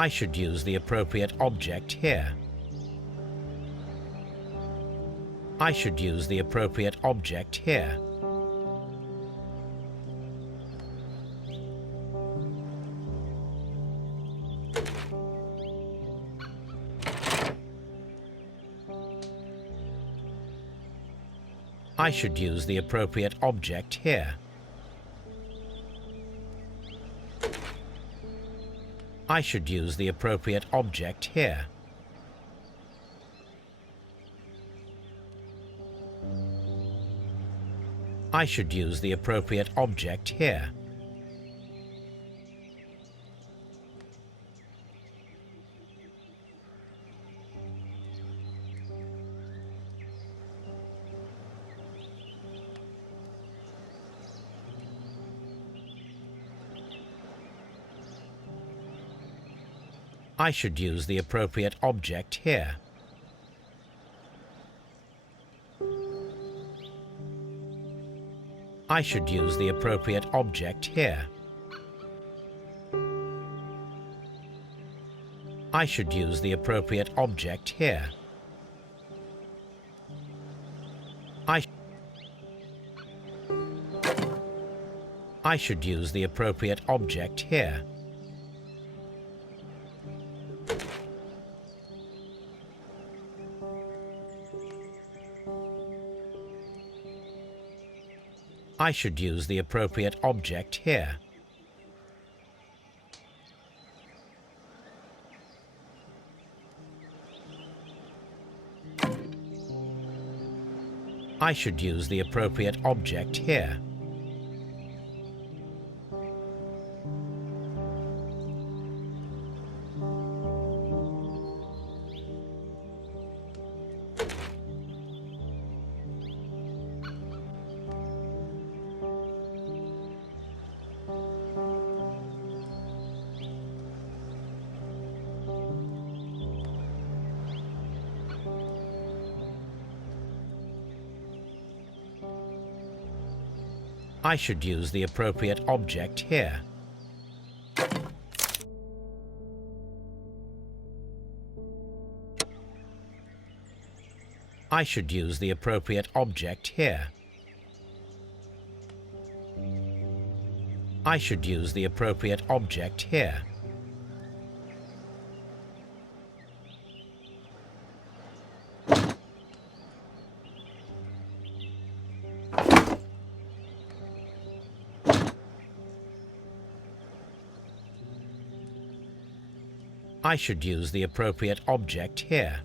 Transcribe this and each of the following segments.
I should use the appropriate object here. I should use the appropriate object here. I should use the appropriate object here. I should use the appropriate object here. I should use the appropriate object here. I should use the appropriate object here. I should use the appropriate object here. I should use the appropriate object here. I should use the appropriate object here. I should use the appropriate object here. I should use the appropriate object here. I should use the appropriate object here. I should use the appropriate object here. I should use the appropriate object here. I should use the appropriate object here.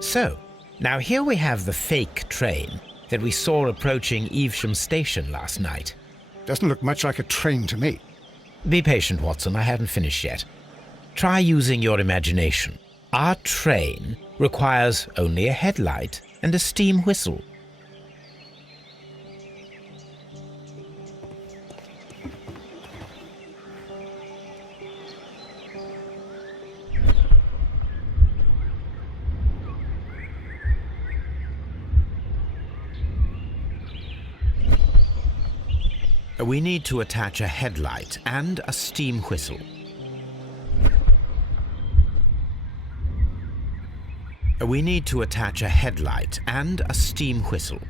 So, now here we have the fake train that we saw approaching Evesham Station last night. Doesn't look much like a train to me. Be patient, Watson, I haven't finished yet. Try using your imagination. Our train requires only a headlight and a steam whistle. We need to attach a headlight and a steam whistle. We need to attach a headlight and a steam whistle.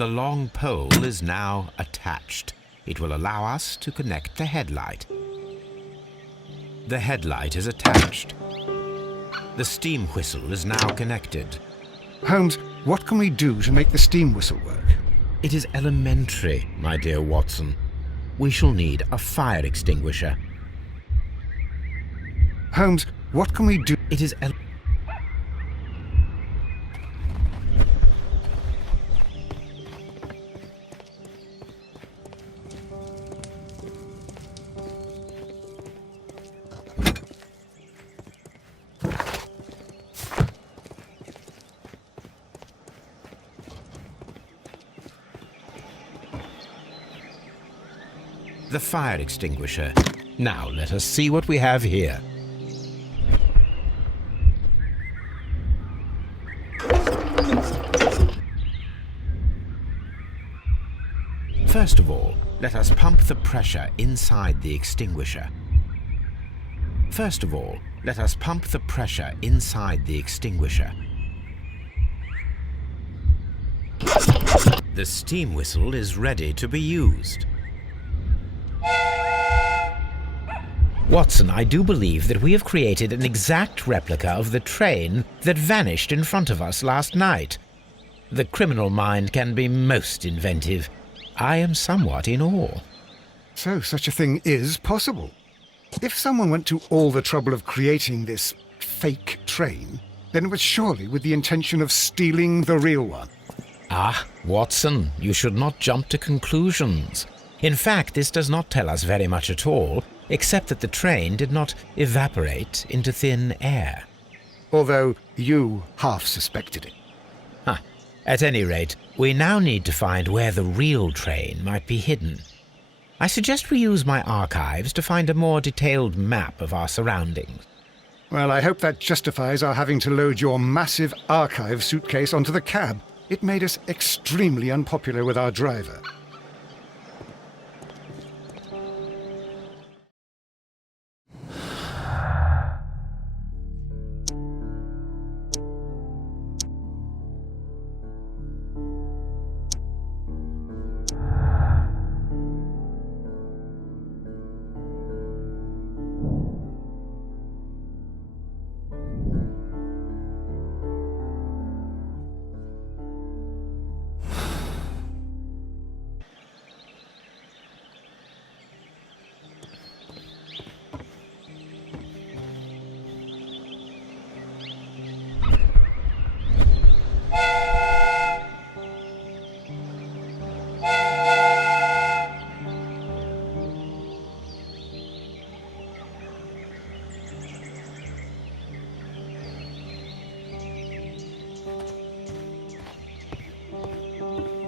The long pole is now attached. It will allow us to connect the headlight. The headlight is attached. The steam whistle is now connected. Holmes, what can we do to make the steam whistle work? It is elementary, my dear Watson. We shall need a fire extinguisher. Holmes, what can we do? It is the fire extinguisher. Now let us see what we have here. First of all, let us pump the pressure inside the extinguisher. First of all, let us pump the pressure inside the extinguisher. The steam whistle is ready to be used. Watson, I do believe that we have created an exact replica of the train that vanished in front of us last night. The criminal mind can be most inventive. I am somewhat in awe. So such a thing is possible. If someone went to all the trouble of creating this fake train, then it was surely with the intention of stealing the real one. Ah, Watson, you should not jump to conclusions. In fact, this does not tell us very much at all, except that the train did not evaporate into thin air. Although you half suspected it. At any rate, we now need to find where the real train might be hidden. I suggest we use my archives to find a more detailed map of our surroundings. Well, I hope that justifies our having to load your massive archive suitcase onto the cab. It made us extremely unpopular with our driver.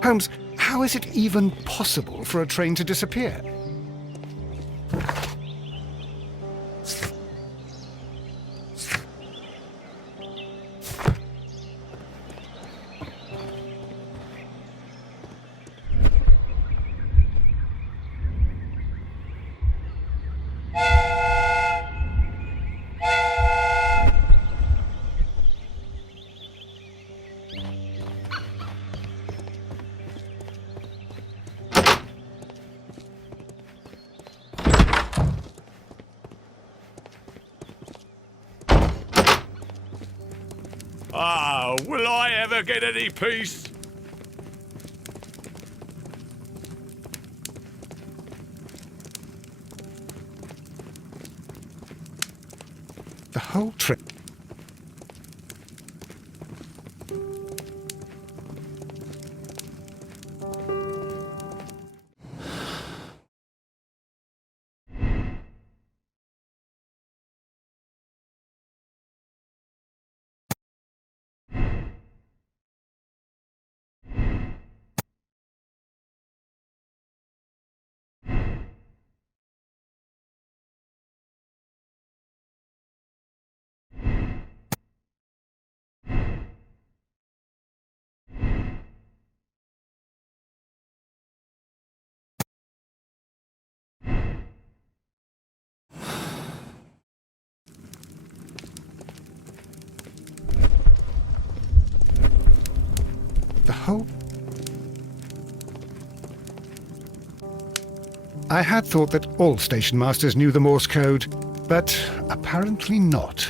Holmes, how is it even possible for a train to disappear? Ah, will I ever get any peace? The whole trip. The whole... I had thought that all station masters knew the Morse code, but apparently not.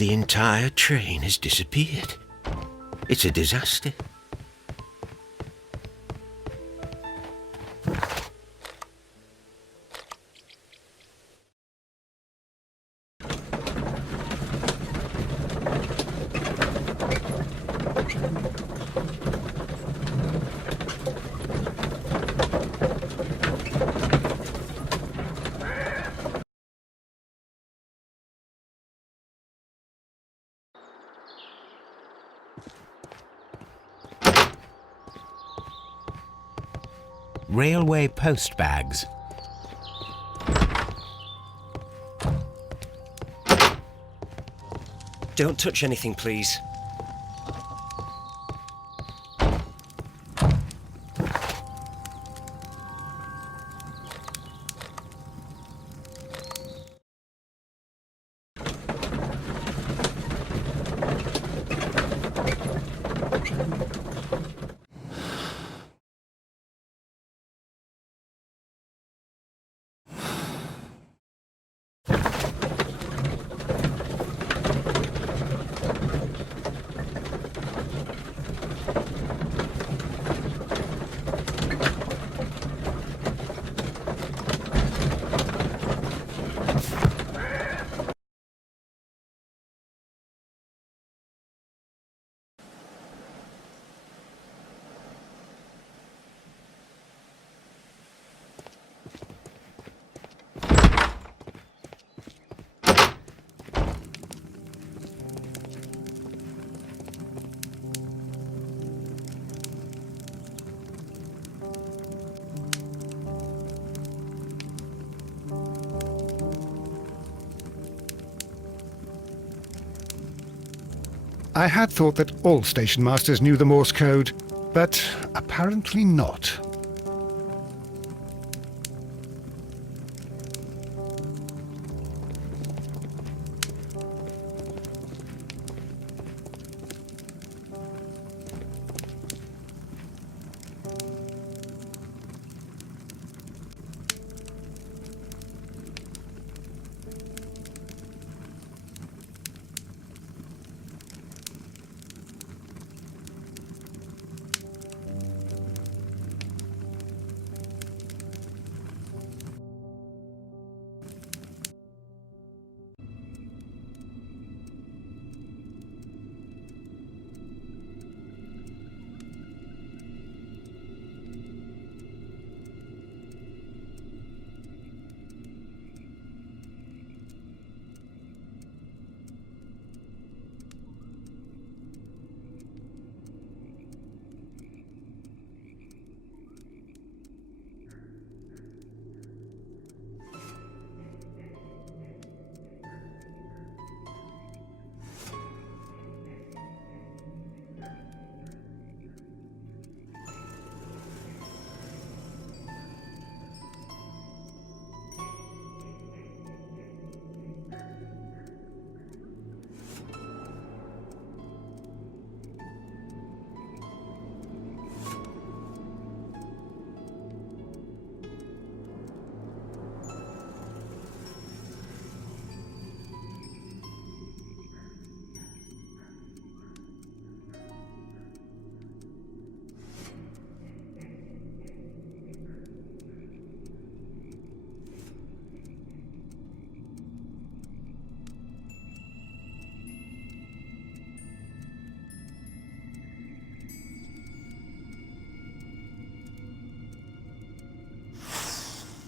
The entire train has disappeared. It's a disaster. Railway post bags. Don't touch anything, please. I had thought that all station masters knew the Morse code, but apparently not.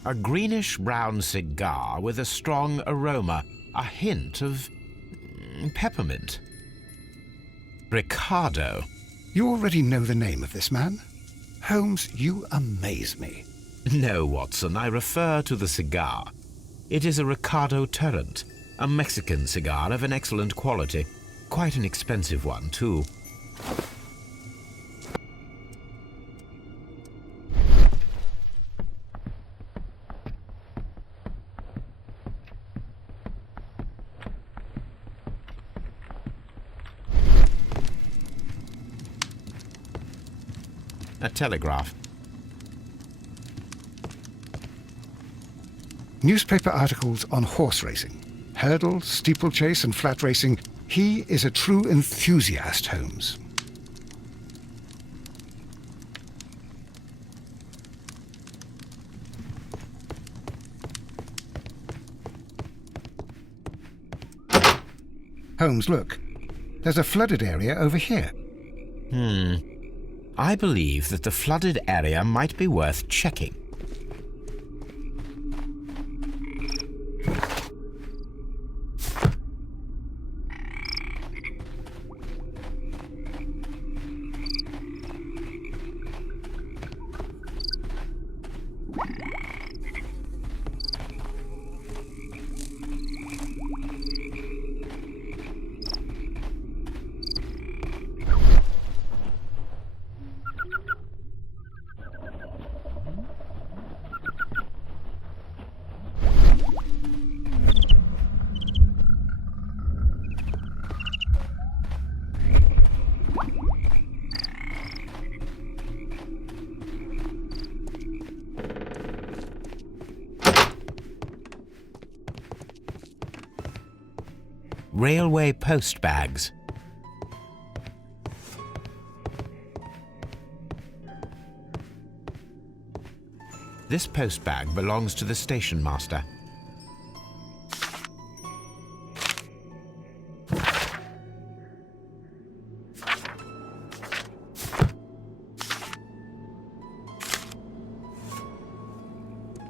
A greenish-brown cigar with a strong aroma, a hint of peppermint. Ricardo. You already know the name of this man? Holmes, you amaze me. No, Watson, I refer to the cigar. It is a Ricardo Turrent, a Mexican cigar of an excellent quality. Quite an expensive one, too. A telegraph. Newspaper articles on horse racing. Hurdle, steeplechase and flat racing. He is a true enthusiast, Holmes. Holmes, look. There's a flooded area over here. I believe that the flooded area might be worth checking. Railway post bags. This post bag belongs to the station master.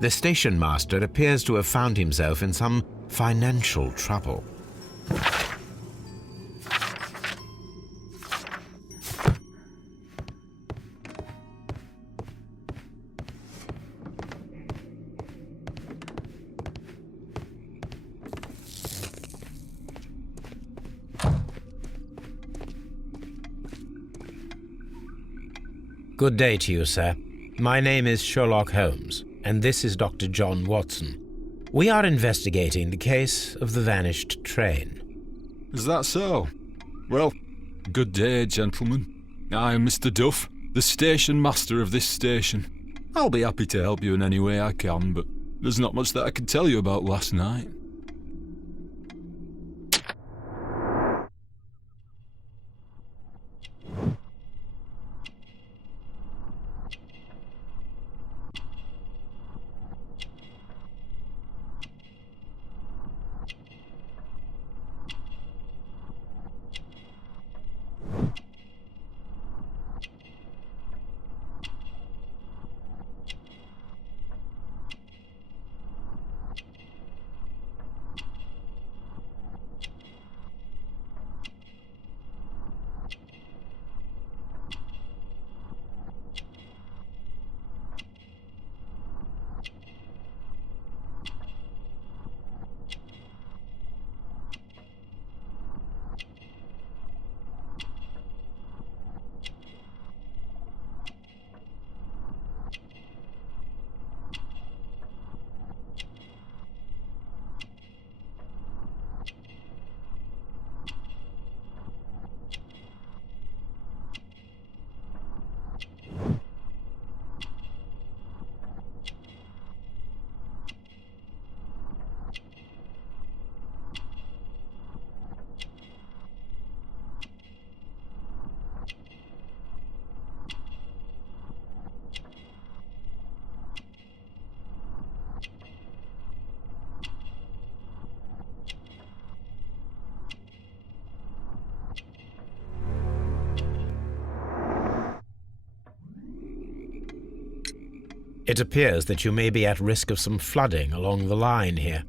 The station master appears to have found himself in some financial trouble. Good day to you, sir. My name is Sherlock Holmes, and this is Dr. John Watson. We are investigating the case of the vanished train. Is that so? Well, good day, gentlemen. I'm Mr. Duff, the station master of this station. I'll be happy to help you in any way I can, but there's not much that I can tell you about last night. It appears that you may be at risk of some flooding along the line here.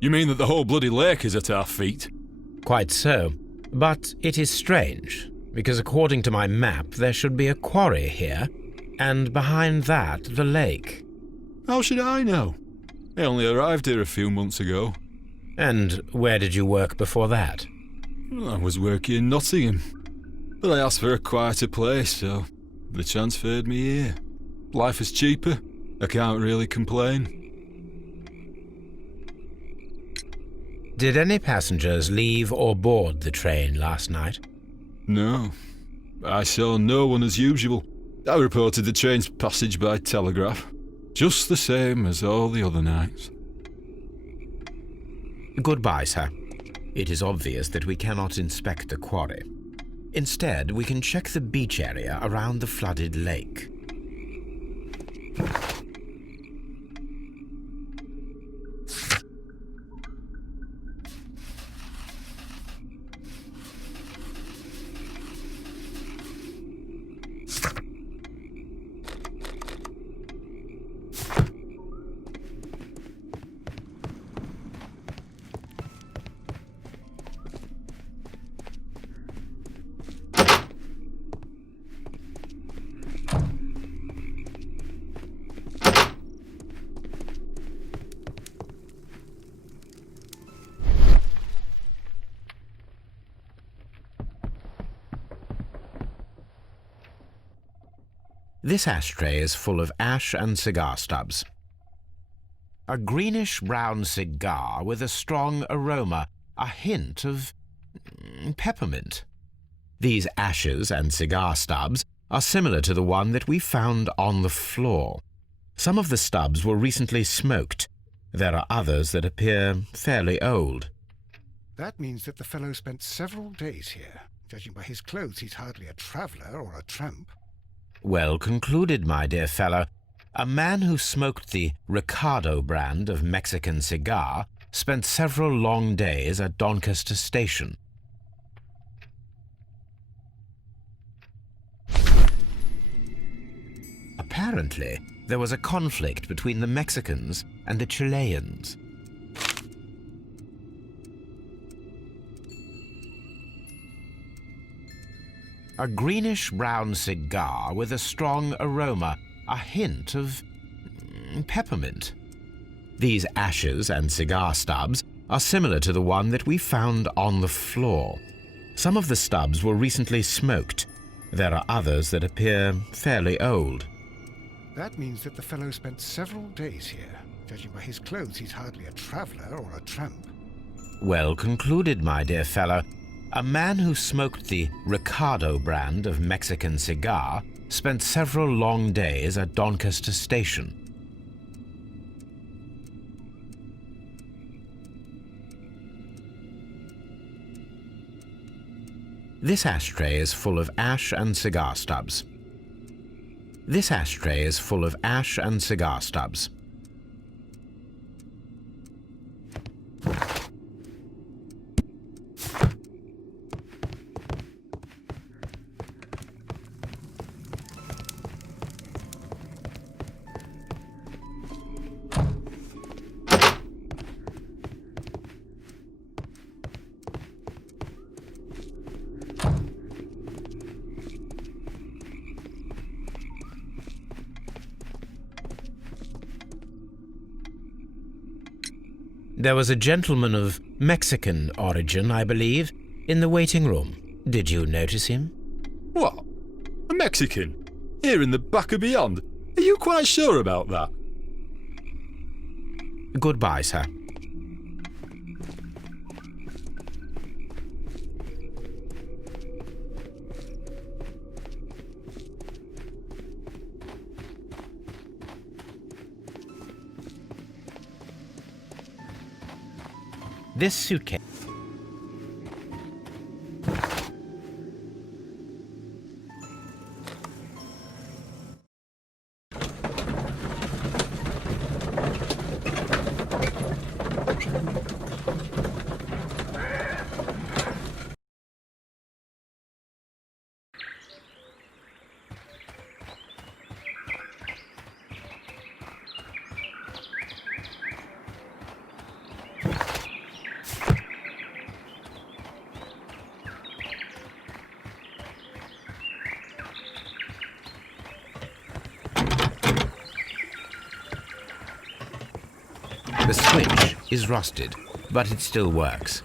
You mean that the whole bloody lake is at our feet? Quite so. But it is strange, because according to my map, there should be a quarry here, and behind that, the lake. How should I know? I only arrived here a few months ago. And where did you work before that? I was working in Nottingham, but I asked for a quieter place, so they transferred me here. Life is cheaper. I can't really complain. Did any passengers leave or board the train last night? No. I saw no one as usual. I reported the train's passage by telegraph, just the same as all the other nights. Goodbye, sir. It is obvious that we cannot inspect the quarry. Instead, we can check the beach area around the flooded lake. This ashtray is full of ash and cigar stubs. A greenish-brown cigar with a strong aroma, a hint of peppermint. These ashes and cigar stubs are similar to the one that we found on the floor. Some of the stubs were recently smoked. There are others that appear fairly old. That means that the fellow spent several days here. Judging by his clothes, he's hardly a traveller or a tramp. Well concluded, my dear fellow. A man who smoked the Ricardo brand of Mexican cigar spent several long days at Doncaster Station. Apparently, there was a conflict between the Mexicans and the Chileans. A greenish-brown cigar with a strong aroma, a hint of peppermint. These ashes and cigar stubs are similar to the one that we found on the floor. Some of the stubs were recently smoked. There are others that appear fairly old. That means that the fellow spent several days here. Judging by his clothes, he's hardly a traveller or a tramp. Well concluded, my dear fellow. A man who smoked the Ricardo brand of Mexican cigar spent several long days at Doncaster Station. This ashtray is full of ash and cigar stubs. This ashtray is full of ash and cigar stubs. There was a gentleman of Mexican origin, I believe, in the waiting room. Did you notice him? What? A Mexican? Here in the back of beyond? Are you quite sure about that? Goodbye, sir. This suitcase. The switch is rusted, but it still works.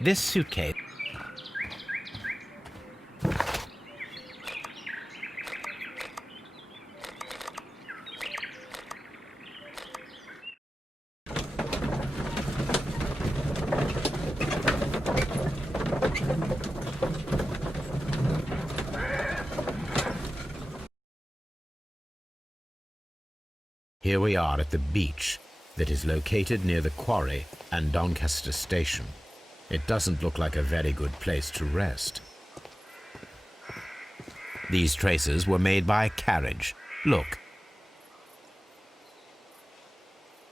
This suitcase Here we are at the beach that is located near the quarry and Doncaster station. It doesn't look like a very good place to rest. These traces were made by a carriage. Look.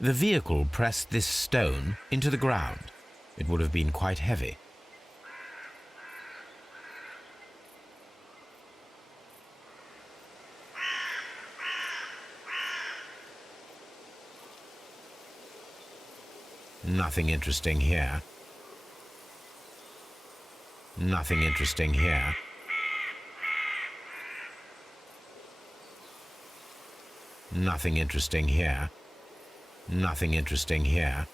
The vehicle pressed this stone into the ground. It would have been quite heavy. Nothing interesting here. Nothing interesting here. Nothing interesting here. Nothing interesting here.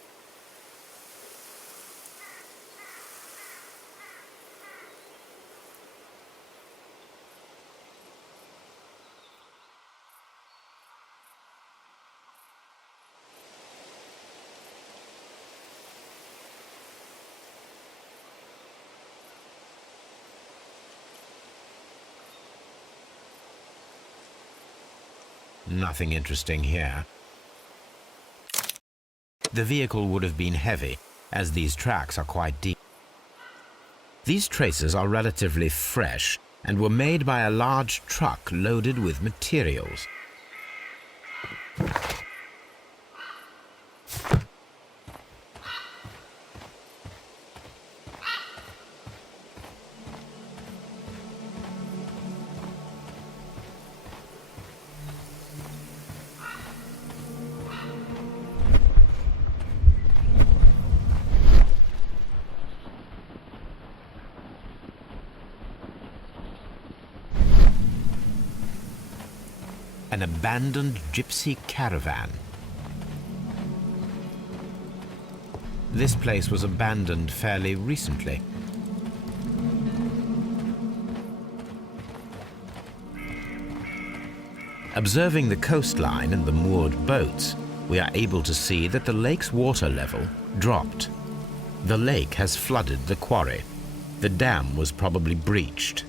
Nothing interesting here. The vehicle would have been heavy, as these tracks are quite deep. These traces are relatively fresh and were made by a large truck loaded with materials. An abandoned gypsy caravan. This place was abandoned fairly recently. Observing the coastline and the moored boats, we are able to see that the lake's water level dropped. The lake has flooded the quarry. The dam was probably breached.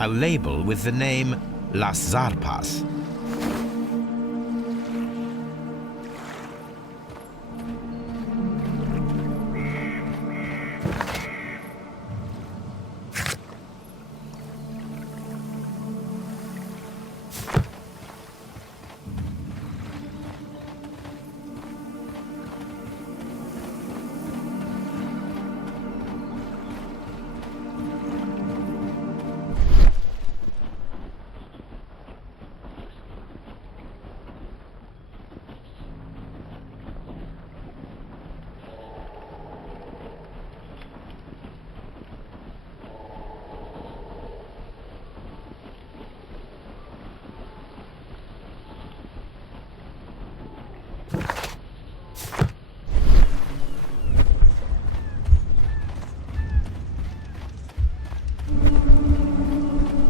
A label with the name Las Zarpas.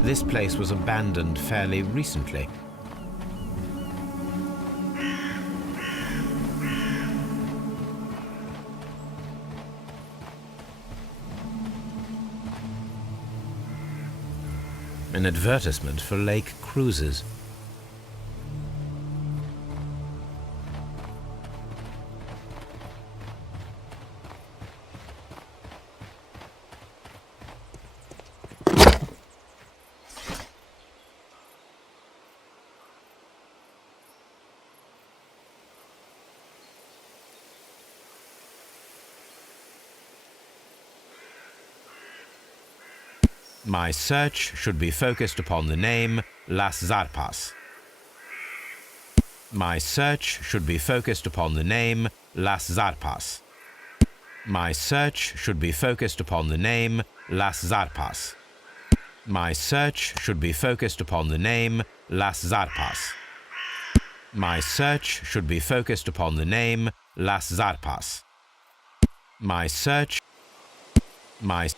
This place was abandoned fairly recently. An advertisement for lake cruises. My search should be focused upon the name Las Zarpas. My search should be focused upon the name Las Zarpas. My search should be focused upon the name Las Zarpas. My search should be focused upon the name Las Zarpas. My search should be focused upon the name Las Zarpas. My search. My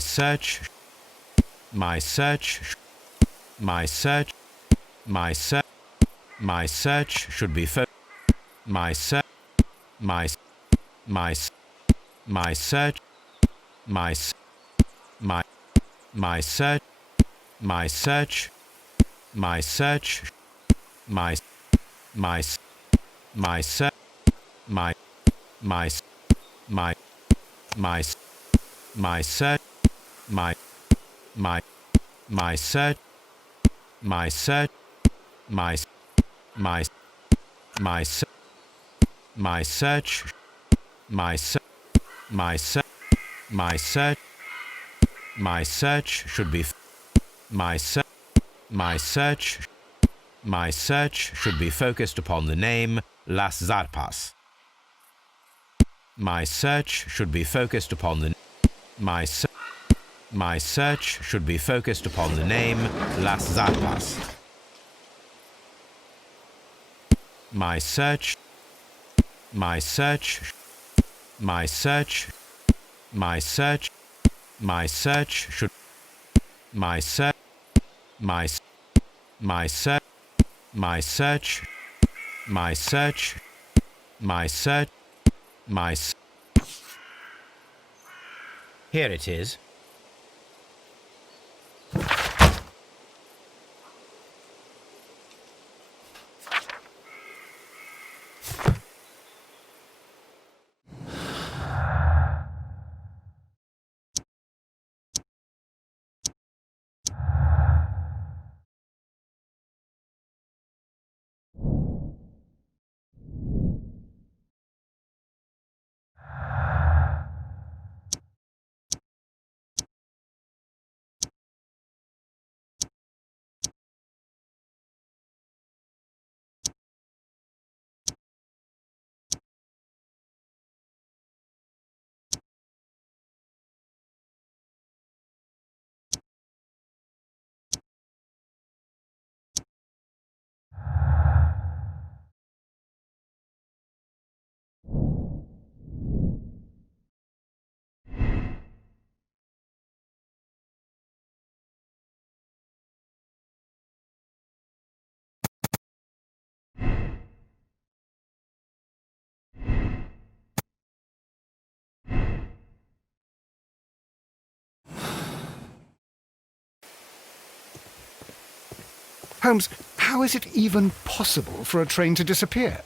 search. My search. My search. My search. My search should be my search. My search. My search. My search. My search. My search. My search. My search. My search. My search. My search. My search should be my search. My search should be focused upon the name Las Zarpas. My search should be focused upon the my search should be focused upon the name Las Zarpas. My search. My search. My search. My search. My search should. My search. My search. My search. My search. My search. My. Here it is. Holmes, how is it even possible for a train to disappear?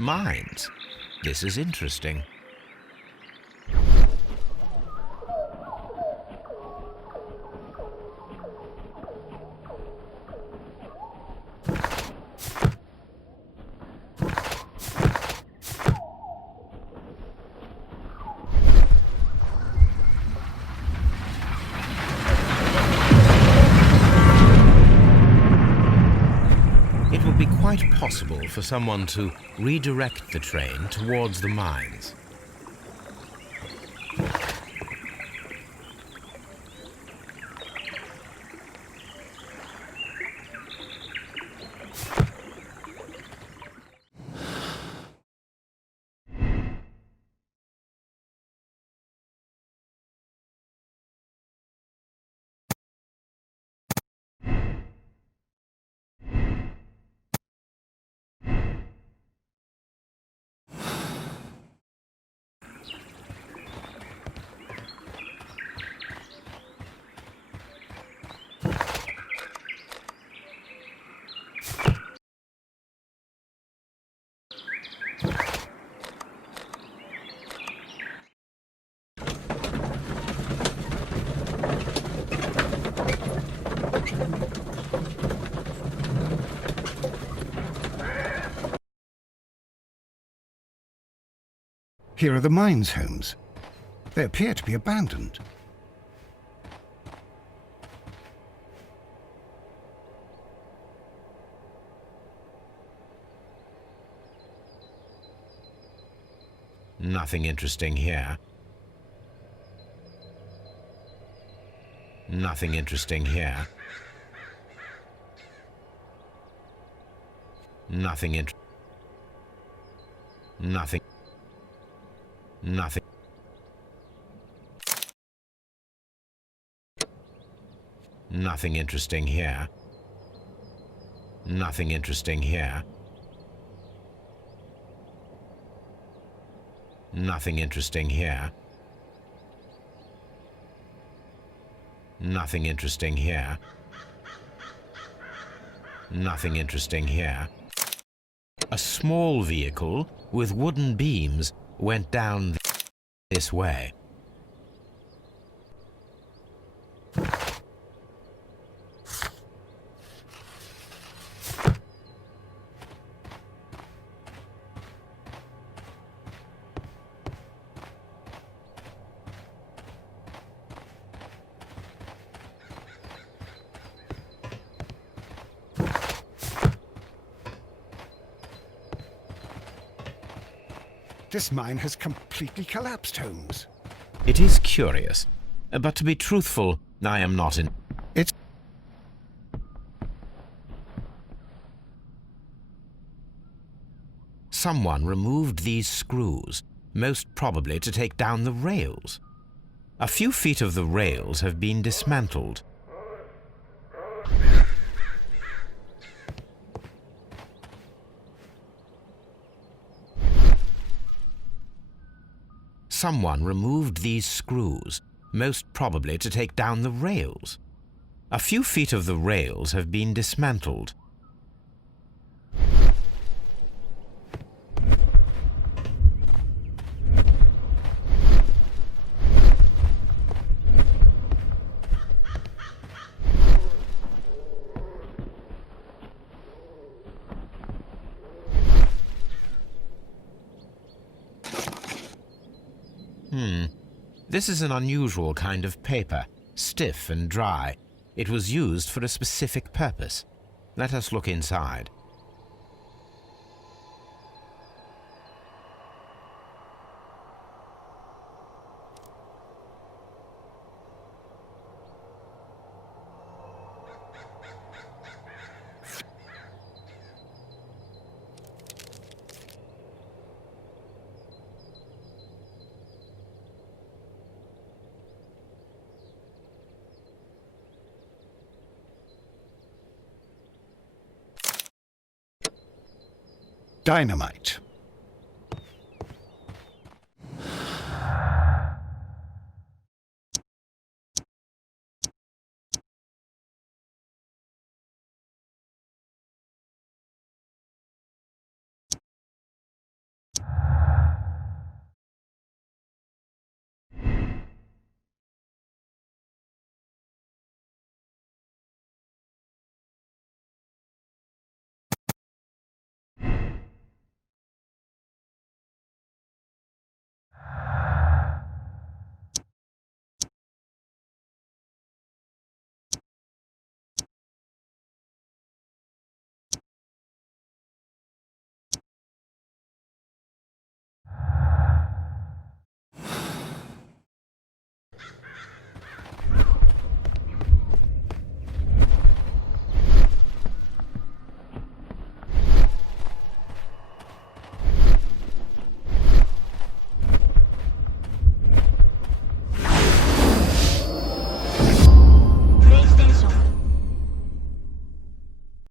Mines. This is interesting. possible for someone to redirect the train towards the mines. Here are the mines, Holmes. They appear to be abandoned. Nothing interesting here. Nothing interesting here. Nothing. Nothing. Nothing interesting here. Nothing interesting here. Nothing interesting here. Nothing interesting here. Nothing interesting here. A small vehicle with wooden beams went down this way. This mine has completely collapsed, Holmes. It is curious, but to be truthful, I am not in... It's... Someone removed these screws, most probably to take down the rails. A few feet of the rails have been dismantled. Someone removed these screws, most probably to take down the rails. A few feet of the rails have been dismantled. This is an unusual kind of paper, stiff and dry. It was used for a specific purpose. Let us look inside. Dynamite.